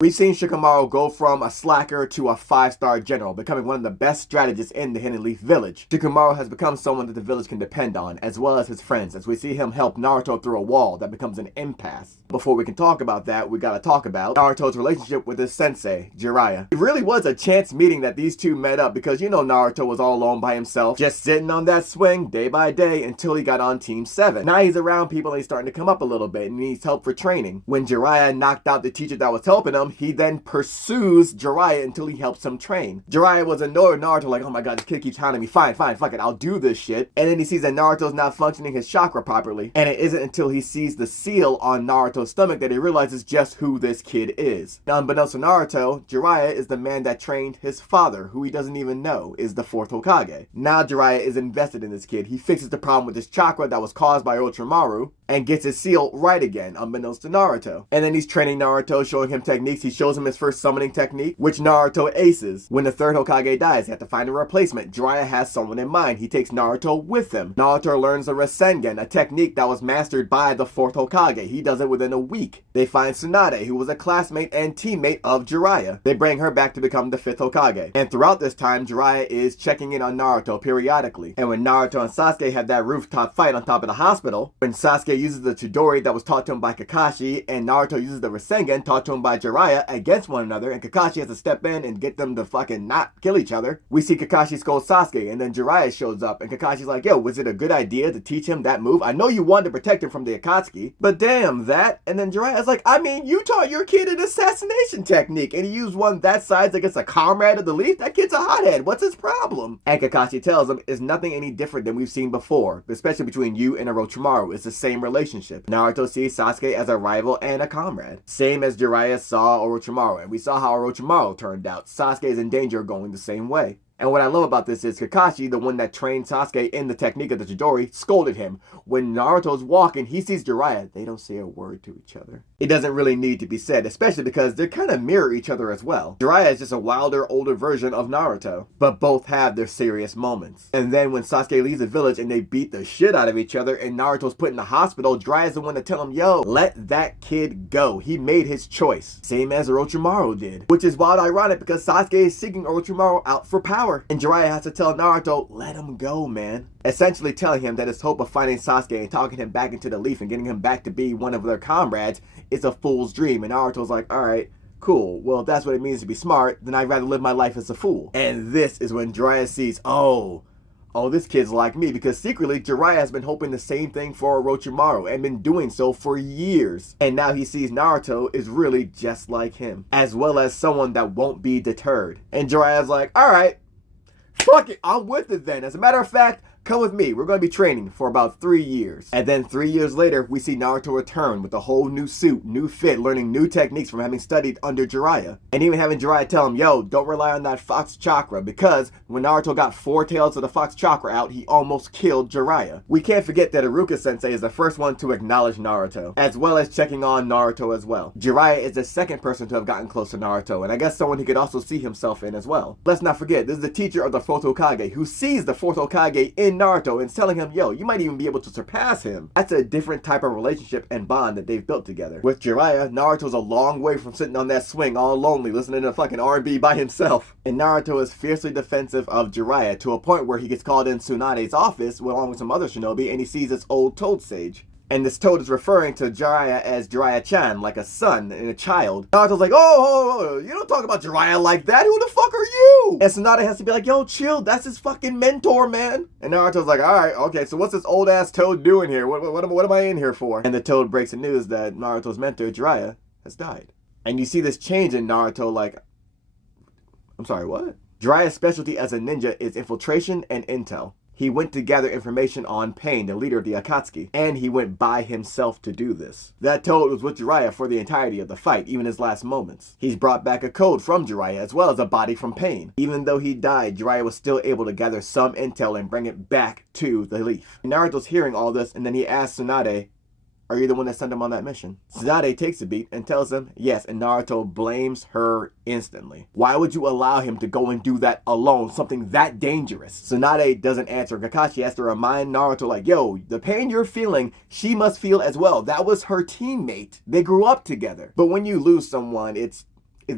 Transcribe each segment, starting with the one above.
We've seen Shikamaru go from a slacker to a 5-star general, becoming one of the best strategists in the Hidden Leaf Village. Shikamaru has become someone that the village can depend on, as well as his friends, as we see him help Naruto through a wall that becomes an impasse. Before we can talk about that, we gotta talk about Naruto's relationship with his sensei, Jiraya. It really was a chance meeting that these two met up, because you know Naruto was all alone by himself, just sitting on that swing day by day until he got on Team 7. Now he's around people and he's starting to come up a little bit and needs help for training. When Jiraya knocked out the teacher that was helping him, he then pursues Jiraya until he helps him train. Jiraya was annoyed with Naruto, like, oh my god, this kid keeps hounding me. Fine, fuck it, I'll do this shit. And then he sees that Naruto's not functioning his chakra properly. And it isn't until he sees the seal on Naruto's stomach that he realizes just who this kid is. Now, unbeknownst to Naruto, Jiraya is the man that trained his father, who he doesn't even know is the 4th Hokage. Now Jiraya is invested in this kid. He fixes the problem with his chakra that was caused by Orochimaru and gets his seal right again, unbeknownst to Naruto. And then he's training Naruto, showing him techniques. He shows him his first summoning technique, which Naruto aces. When the 3rd Hokage dies, they have to find a replacement. Jiraiya has someone in mind. He takes Naruto with him. Naruto learns the Rasengan, a technique that was mastered by the 4th Hokage. He does it within a week. They find Tsunade, who was a classmate and teammate of Jiraiya. They bring her back to become the 5th Hokage. And throughout this time, Jiraiya is checking in on Naruto periodically. And when Naruto and Sasuke have that rooftop fight on top of the hospital, when Sasuke uses the Chidori that was taught to him by Kakashi, and Naruto uses the Rasengan taught to him by Jiraiya against one another, and Kakashi has to step in and get them to fucking not kill each other, we see Kakashi scold Sasuke, and then Jiraiya shows up, and Kakashi's like, yo, was it a good idea to teach him that move? I know you wanted to protect him from the Akatsuki, but damn, that. And then Jiraiya's like, I mean, you taught your kid an assassination technique, and he used one that size against a comrade of the Leaf? That kid's a hothead. What's his problem? And Kakashi tells him, it's nothing any different than we've seen before, especially between you and Orochimaru. It's the same relationship. Naruto sees Sasuke as a rival and a comrade. Same as Jiraiya saw Orochimaru, and we saw how Orochimaru turned out. Sasuke is in danger of going the same way. And what I love about this is Kakashi, the one that trained Sasuke in the technique of the Chidori, scolded him. When Naruto's walking, he sees Jiraiya. They don't say a word to each other. It doesn't really need to be said, especially because they kind of mirror each other as well. Jiraiya is just a wilder, older version of Naruto, but both have their serious moments. And then when Sasuke leaves the village and they beat the shit out of each other and Naruto's put in the hospital, Jiraiya's the one to tell him, yo, let that kid go. He made his choice. Same as Orochimaru did. Which is wild ironic because Sasuke is seeking Orochimaru out for power. And Jiraiya has to tell Naruto, let him go, man. Essentially telling him that his hope of finding Sasuke and talking him back into the Leaf and getting him back to be one of their comrades is a fool's dream. And Naruto's like, alright, cool. Well, if that's what it means to be smart, then I'd rather live my life as a fool. And this is when Jiraiya sees, oh, this kid's like me, because secretly Jiraiya has been hoping the same thing for Orochimaru and been doing so for years. And now he sees Naruto is really just like him, as well as someone that won't be deterred. And Jiraiya's like, alright, fuck it, I'm with it then. As a matter of fact, come with me. We're going to be training for about 3 years. And then 3 years later, we see Naruto return with a whole new suit, new fit, learning new techniques from having studied under Jiraiya. And even having Jiraiya tell him, yo, don't rely on that fox chakra, because when Naruto got 4 tails of the fox chakra out, he almost killed Jiraiya. We can't forget that Iruka-sensei is the first one to acknowledge Naruto, as well as checking on Naruto as well. Jiraiya is the second person to have gotten close to Naruto, and I guess someone he could also see himself in as well. Let's not forget, this is the teacher of the 4th Hokage, who sees the 4th Hokage in Naruto and is telling him, yo, you might even be able to surpass him. That's a different type of relationship and bond that they've built together. With Jiraiya, Naruto's a long way from sitting on that swing all lonely listening to fucking R&B by himself. And Naruto is fiercely defensive of Jiraiya to a point where he gets called in Tsunade's office along with some other shinobi, and he sees this old toad sage. And this toad is referring to Jiraiya as Jiraiya-chan, like a son and a child. Naruto's like, oh, you don't talk about Jiraiya like that. Who the fuck are you? And Tsunade has to be like, yo, chill. That's his fucking mentor, man. And Naruto's like, all right, okay, so what's this old-ass toad doing here? What am I in here for? And the toad breaks the news that Naruto's mentor, Jiraiya, has died. And you see this change in Naruto, like, I'm sorry, what? Jiraiya's specialty as a ninja is infiltration and intel. He went to gather information on Pain, the leader of the Akatsuki, and he went by himself to do this. That toad was with Jiraiya for the entirety of the fight, even his last moments. He's brought back a code from Jiraiya, as well as a body from Pain. Even though he died, Jiraiya was still able to gather some intel and bring it back to the Leaf. And Naruto's hearing all this, and then he asks Tsunade, are you the one that sent him on that mission? Tsunade takes a beat and tells him yes, and Naruto blames her instantly. Why would you allow him to go and do that alone, something that dangerous? Tsunade doesn't answer. Kakashi has to remind Naruto like, yo, the pain you're feeling, she must feel as well. That was her teammate. They grew up together. But when you lose someone, it's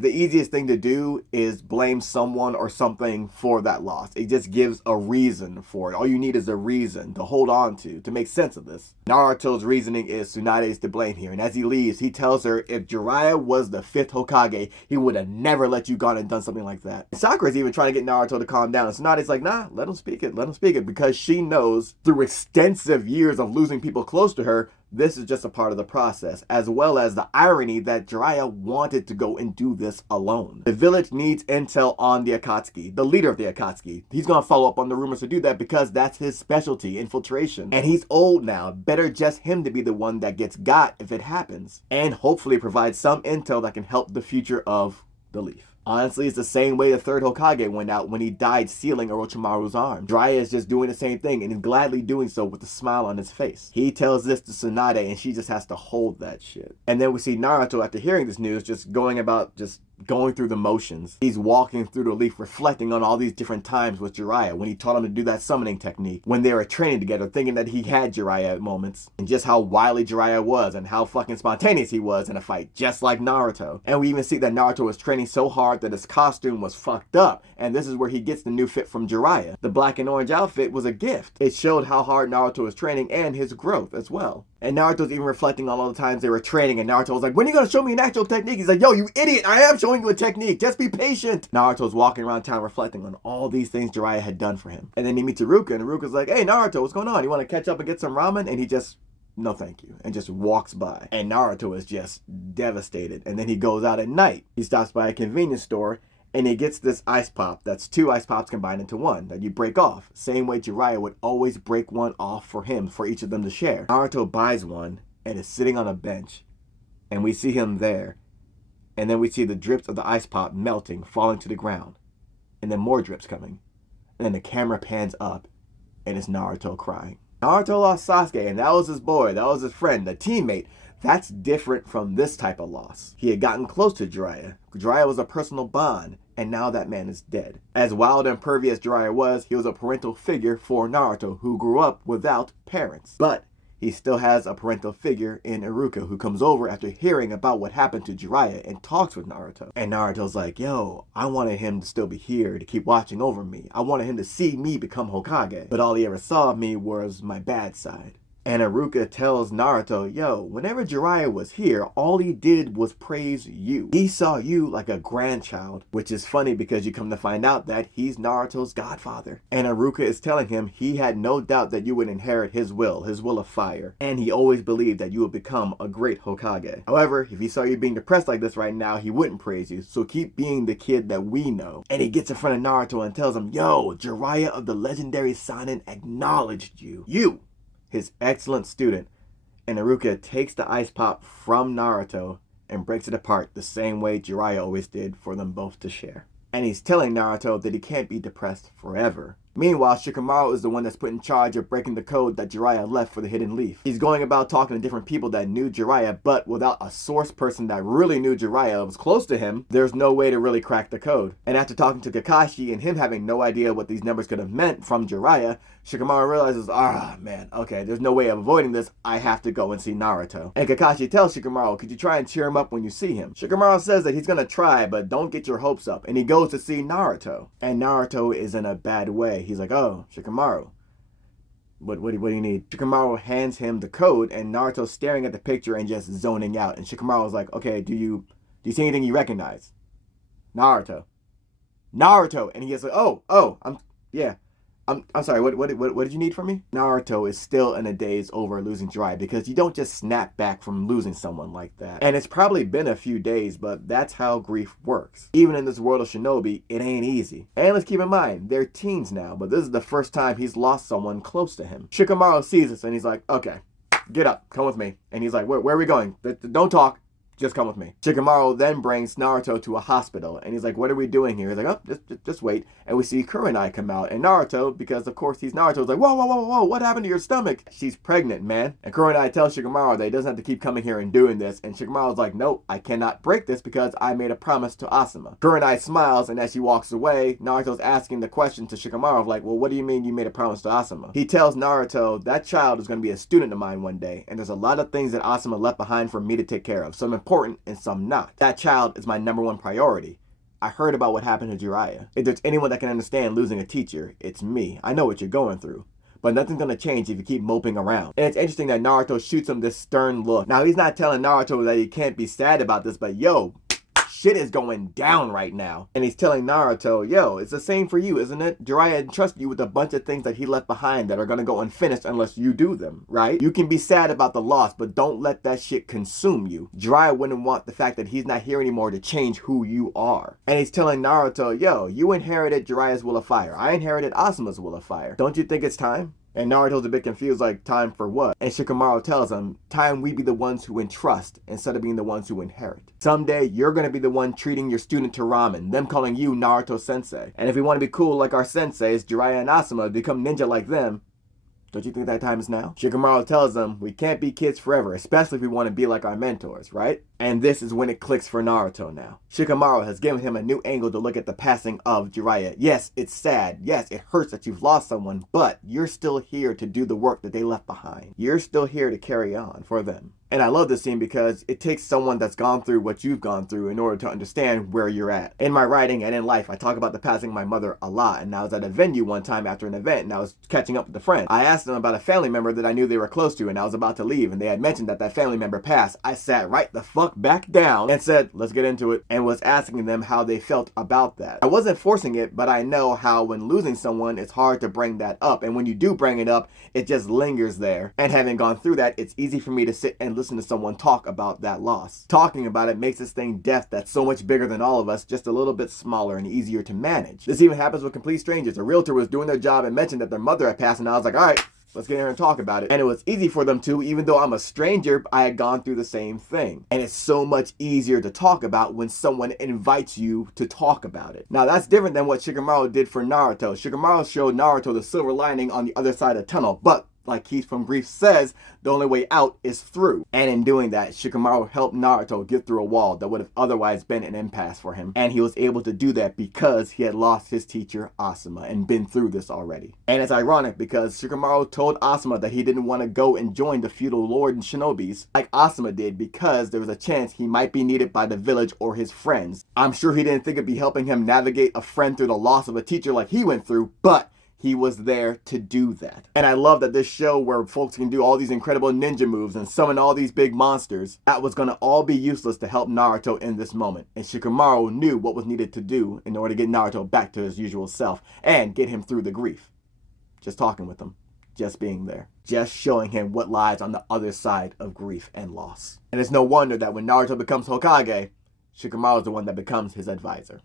the easiest thing to do is blame someone or something for that loss. It just gives a reason for it. All you need is a reason to hold on to make sense of this. Naruto's reasoning is Tsunade is to blame here, and as he leaves, he tells her if Jiraiya was the 5th Hokage, he would have never let you gone and done something like that. Sakura's even trying to get Naruto to calm down, and Tsunade's like, nah, let him speak it, because she knows through extensive years of losing people close to her, this is just a part of the process, as well as the irony that Jiraiya wanted to go and do this alone. The village needs intel on the Akatsuki, the leader of the Akatsuki. He's gonna follow up on the rumors to do that because that's his specialty, infiltration. And he's old now. Better just him to be the one that gets got if it happens. And hopefully provide some intel that can help the future of the Leaf. Honestly, it's the same way the 3rd Hokage went out when he died sealing Orochimaru's arm. Jiraiya is just doing the same thing and is gladly doing so with a smile on his face. He tells this to Tsunade and she just has to hold that shit. And then we see Naruto, after hearing this news, just going through the motions. He's walking through the leaf, reflecting on all these different times with Jiraiya, when he taught him to do that summoning technique, when they were training together, thinking that he had Jiraiya at moments, and just how wily Jiraiya was, and how fucking spontaneous he was in a fight, just like Naruto. And we even see that Naruto was training so hard that his costume was fucked up, and this is where he gets the new fit from Jiraiya. The black and orange outfit was a gift. It showed how hard Naruto was training and his growth as well. And Naruto's even reflecting on all the times they were training, and Naruto was like, when are you gonna show me an actual technique? He's like, yo, you idiot, I am showing you a technique, just be patient. Naruto's walking around town reflecting on all these things Jiraiya had done for him. And then he meets Iruka, and Iruka's like, hey Naruto, what's going on? You wanna catch up and get some ramen? And he just, no thank you, and just walks by. And Naruto is just devastated. And then he goes out at night. He stops by a convenience store, and he gets this ice pop that's 2 ice pops combined into one that you break off. Same way Jiraiya would always break one off for him, for each of them to share. Naruto buys one and is sitting on a bench, and we see him there. And then we see the drips of the ice pop melting, falling to the ground. And then more drips coming. And then the camera pans up, and it's Naruto crying. Naruto lost Sasuke, and that was his boy, that was his friend, the teammate. That's different from this type of loss. He had gotten close to Jiraiya. Jiraiya was a personal bond, and now that man is dead. As wild and pervy as Jiraiya was, he was a parental figure for Naruto, who grew up without parents. But he still has a parental figure in Iruka, who comes over after hearing about what happened to Jiraiya and talks with Naruto. And Naruto's like, yo, I wanted him to still be here, to keep watching over me. I wanted him to see me become Hokage. But all he ever saw of me was my bad side. And Iruka tells Naruto, yo, whenever Jiraiya was here, all he did was praise you. He saw you like a grandchild, which is funny because you come to find out that he's Naruto's godfather. And Iruka is telling him he had no doubt that you would inherit his will of fire. And he always believed that you would become a great Hokage. However, if he saw you being depressed like this right now, he wouldn't praise you. So keep being the kid that we know. And he gets in front of Naruto and tells him, yo, Jiraiya of the legendary Sannin acknowledged you. You, his excellent student. And Iruka takes the ice pop from Naruto and breaks it apart the same way Jiraiya always did for them both to share. And he's telling Naruto that he can't be depressed forever. Meanwhile, Shikamaru is the one that's put in charge of breaking the code that Jiraiya left for the Hidden Leaf. He's going about talking to different people that knew Jiraiya, but without a source person that really knew Jiraiya that was close to him, there's no way to really crack the code. And after talking to Kakashi and him having no idea what these numbers could have meant from Jiraiya, Shikamaru realizes, man, okay, there's no way of avoiding this. I have to go and see Naruto. And Kakashi tells Shikamaru, could you try and cheer him up when you see him? Shikamaru says that he's gonna try, but don't get your hopes up. And he goes to see Naruto. And Naruto is in a bad way. He's like, oh, Shikamaru, what do you need? Shikamaru hands him the code, and Naruto's staring at the picture and just zoning out. And Shikamaru's like, okay, do you see anything you recognize? Naruto. And he gets like, I'm sorry, what did you need from me? Naruto is still in a daze over losing Jiraiya, because you don't just snap back from losing someone like that. And it's probably been a few days, but that's how grief works. Even in this world of shinobi, it ain't easy. And let's keep in mind, they're teens now, but this is the first time he's lost someone close to him. Shikamaru sees this and he's like, okay, get up, come with me. And he's like, where are we going? Don't talk. Just come with me. Shikamaru then brings Naruto to a hospital, and he's like, what are we doing here? He's like, oh, just wait. And we see Kurenai come out, and Naruto, because of course he's Naruto, is like, whoa, what happened to your stomach? She's pregnant, man. And Kurenai tells Shikamaru that he doesn't have to keep coming here and doing this, and Shikamaru's like, nope, I cannot break this because I made a promise to Asuma. Kurenai smiles, and as she walks away, Naruto's asking the question to Shikamaru of like, well, what do you mean you made a promise to Asuma? He tells Naruto, that child is going to be a student of mine one day, and there's a lot of things that Asuma left behind for me to take care of. Some important important and some not. That child is my #1 priority. I heard about what happened to Jiraya. If there's anyone that can understand losing a teacher, it's me. I know what you're going through. But nothing's gonna change if you keep moping around. And it's interesting that Naruto shoots him this stern look. Now, he's not telling Naruto that he can't be sad about this, but yo, shit is going down right now. And he's telling Naruto, yo, it's the same for you, isn't it? Jiraiya entrusted you with a bunch of things that he left behind that are gonna go unfinished unless you do them, right? You can be sad about the loss, but don't let that shit consume you. Jiraiya wouldn't want the fact that he's not here anymore to change who you are. And he's telling Naruto, yo, you inherited Jiraiya's will of fire. I inherited Asuma's will of fire. Don't you think it's time? And Naruto's a bit confused, like, time for what? And Shikamaru tells him, time we be the ones who entrust instead of being the ones who inherit. Someday, you're gonna be the one treating your student to ramen, them calling you Naruto Sensei. And if we want to be cool like our senseis, Jiraiya and Asuma, become ninja like them, don't you think that time is now? Shikamaru tells them, we can't be kids forever, especially if we want to be like our mentors, right? And this is when it clicks for Naruto now. Shikamaru has given him a new angle to look at the passing of Jiraiya. Yes, it's sad. Yes, it hurts that you've lost someone, but you're still here to do the work that they left behind. You're still here to carry on for them. And I love this scene because it takes someone that's gone through what you've gone through in order to understand where you're at. In my writing and in life, I talk about the passing of my mother a lot. And I was at a venue one time after an event and I was catching up with a friend. I asked them about a family member that I knew they were close to and I was about to leave and they had mentioned that that family member passed. I sat right the fuck back down and said, let's get into it, and was asking them how they felt about that. I wasn't forcing it, but I know how when losing someone, it's hard to bring that up. And when you do bring it up, it just lingers there. And having gone through that, it's easy for me to sit and listen to someone talk about that loss. Talking about it makes this thing death that's so much bigger than all of us, just a little bit smaller and easier to manage. This even happens with complete strangers. A realtor was doing their job and mentioned that their mother had passed, and I was like, all right, let's get here and talk about it. And it was easy for them to, even though I'm a stranger, I had gone through the same thing. And it's so much easier to talk about when someone invites you to talk about it. Now that's different than what Shikamaru did for Naruto. Shikamaru showed Naruto the silver lining on the other side of the tunnel, but like Keith from Grief says, the only way out is through. And in doing that, Shikamaru helped Naruto get through a wall that would have otherwise been an impasse for him. And he was able to do that because he had lost his teacher, Asuma, and been through this already. And it's ironic because Shikamaru told Asuma that he didn't want to go and join the feudal lord and shinobis like Asuma did because there was a chance he might be needed by the village or his friends. I'm sure he didn't think it'd be helping him navigate a friend through the loss of a teacher like he went through, but he was there to do that. And I love that this show where folks can do all these incredible ninja moves and summon all these big monsters, that was going to all be useless to help Naruto in this moment. And Shikamaru knew what was needed to do in order to get Naruto back to his usual self and get him through the grief. Just talking with him. Just being there. Just showing him what lies on the other side of grief and loss. And it's no wonder that when Naruto becomes Hokage, Shikamaru is the one that becomes his advisor.